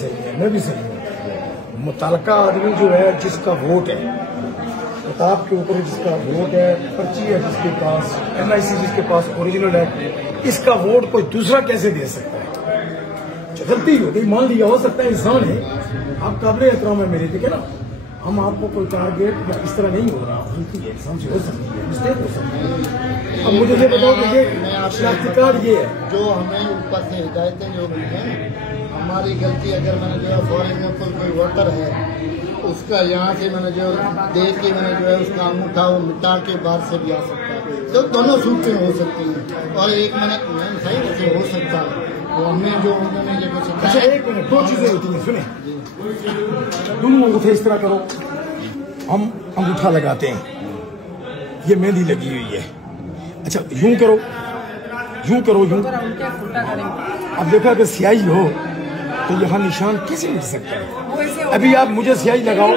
صحیح ہے، میں بھی صحیح ہوں۔ متعلقہ آدمی جو ہے جس کا ووٹ ہے، کتاب کے اوپر جس کا ووٹ ہے، پرچی ہے جس کے پاس، NIC جس کے پاس اوریجنل ہے، اس کا ووٹ کوئی دوسرا کیسے دے سکتا ہے؟ غلطی ہو گئی، مان لیا، ہو سکتا ہے انسان ہے، آپ قابل احترام ہے میرے، ٹھیک ہے نا، ہم آپ کو کوئی ٹارگیٹ یا اس طرح نہیں ہو رہا، غلطی ہے، انسان سے ہو سکتی ہے، مسٹیک ہو سکتی ہے۔ اب مجھے یہ بتاؤ کہ یہ شناختی کارڈ یہ ہے جو ہمیں اوپر سے ہدایتیں جو بھی ہیں، ہماری غلطی اگر میں نے جو ہے فار ایگزامپل کوئی ووٹر ہے، اس کا یہاں سے میں نے جو دیکھ کے میں نے جو ہے اس کا انگوٹھا وہ مٹا کے باہر سے بھی آ سکتا ہے، تو دونوں صورتیں ہو سکتی ہیں، اور ایک میں نے صحیح سے ہو سکتا ہے، وہ ہمیں جو انہوں نے یہ کچھ اچھا ایک منٹ، دو چیزیں ہوتی ہیں، سنیں، دونوں انگوٹھے اس طرح کرو، ہم انگوٹھا لگاتے ہیں، یہ مہندی لگی ہوئی ہے، اچھا یوں کرو، یوں کرو، یوں، اب دیکھا کہ سیاہی ہو تو یہاں نشان کیسے مٹ سکتا ہے؟ ابھی آپ مجھے سیاہی لگاؤ۔